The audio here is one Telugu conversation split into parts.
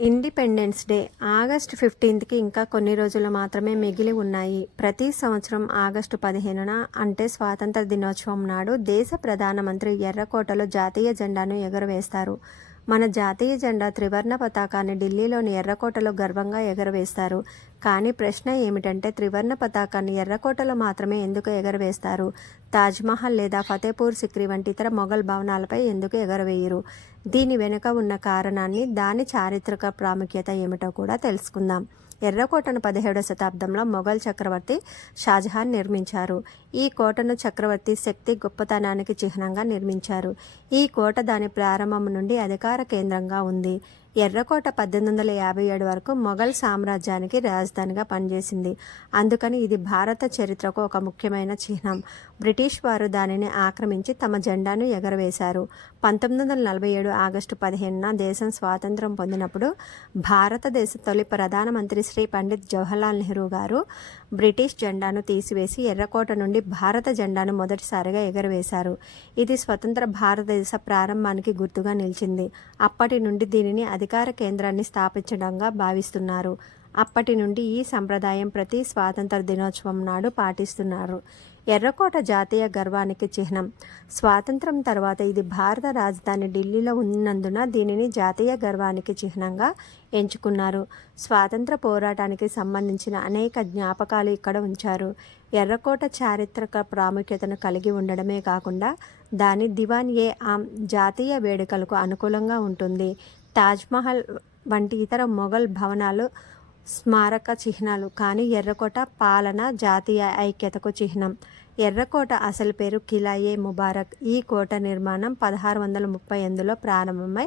ఇండిపెండెన్స్ డే ఆగస్టు ఫిఫ్టీన్త్కి ఇంకా కొన్ని రోజులు మాత్రమే మిగిలి ఉన్నాయి. ప్రతి సంవత్సరం ఆగస్టు పదిహేనున అంటే స్వాతంత్ర దినోత్సవం నాడు దేశ ప్రధానమంత్రి ఎర్రకోటలో జాతీయ జెండాను ఎగురవేస్తారు. మన జాతీయ జెండా త్రివర్ణ పతాకాన్ని ఢిల్లీలోని ఎర్రకోటలో గర్వంగా ఎగరవేస్తారు. కానీ ప్రశ్న ఏమిటంటే త్రివర్ణ పతాకాన్ని ఎర్రకోటలో మాత్రమే ఎందుకు ఎగరవేస్తారు? తాజ్మహల్ లేదా ఫతేపూర్ సిక్రీ వంటి ఇతర మొఘల్ భవనాలపై ఎందుకు ఎగరవేయరు? దీని వెనుక ఉన్న కారణాన్ని దాని చారిత్రక ప్రాముఖ్యత ఏమిటో కూడా తెలుసుకుందాం. ఎర్రకోటను పదిహేడవ శతాబ్దంలో మొఘల్ చక్రవర్తి షాజహాన్ నిర్మించారు. ఈ కోటను చక్రవర్తి శక్తి గొప్పతనానికి చిహ్నంగా నిర్మించారు. ఈ కోట దాని ప్రారంభం నుండి అధికార కేంద్రంగా ఉంది. ఎర్రకోట పద్దెనిమిది వందల యాభై ఏడు వరకు మొఘల్ సామ్రాజ్యానికి రాజధానిగా పనిచేసింది. అందుకని ఇది భారత చరిత్రకు ఒక ముఖ్యమైన చిహ్నం. బ్రిటిష్ వారు దానిని ఆక్రమించి తమ జెండాను ఎగరవేశారు. పంతొమ్మిది వందల నలభై ఏడు ఆగస్టు పదిహేనున దేశం స్వాతంత్రం పొందినప్పుడు భారతదేశ తొలి ప్రధానమంత్రి శ్రీ పండిత్ జవహర్లాల్ నెహ్రూ గారు బ్రిటిష్ జెండాను తీసివేసి ఎర్రకోట నుండి భారత జెండాను మొదటిసారిగా ఎగరవేశారు. ఇది స్వతంత్ర భారతదేశ ప్రారంభానికి గుర్తుగా నిలిచింది. అప్పటి నుండి దీనిని అధికార కేంద్రాన్ని స్థాపించడంగా భావిస్తున్నారు. అప్పటి నుండి ఈ సంప్రదాయం ప్రతి స్వాతంత్ర దినోత్సవం నాడు పాటిస్తున్నారు. ఎర్రకోట జాతీయ గర్వానికి చిహ్నం. స్వాతంత్రం తర్వాత ఇది భారత రాజధాని ఢిల్లీలో ఉన్నందున దీనిని జాతీయ గర్వానికి చిహ్నంగా ఎంచుకున్నారు. స్వాతంత్ర పోరాటానికి సంబంధించిన అనేక జ్ఞాపకాలు ఇక్కడ ఉంచారు. ఎర్రకోట చారిత్రక ప్రాముఖ్యతను కలిగి ఉండడమే కాకుండా దాని దివాన్ ఏ ఆమ్ జాతీయ వేడుకలకు అనుకూలంగా ఉంటుంది. తాజ్మహల్ వంటి ఇతర మొఘల్ భవనాలు స్మారక చిహ్నాలు కానీ ఎర్రకోట పాలన జాతీయ ఐక్యతకు చిహ్నం. ఎర్రకోట అసలు పేరు కిలాయే ముబారక్. ఈ కోట నిర్మాణం పదహారు వందల ముప్పై ఎనిమిదిలో ప్రారంభమై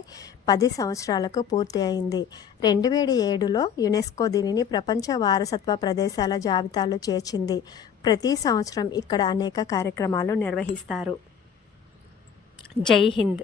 పది సంవత్సరాలకు పూర్తి అయింది. రెండు వేల ఏడులో యునెస్కో దీనిని ప్రపంచ వారసత్వ ప్రదేశాల జాబితాలో చేర్చింది. ప్రతి సంవత్సరం ఇక్కడ అనేక కార్యక్రమాలు నిర్వహిస్తారు. జై హింద్!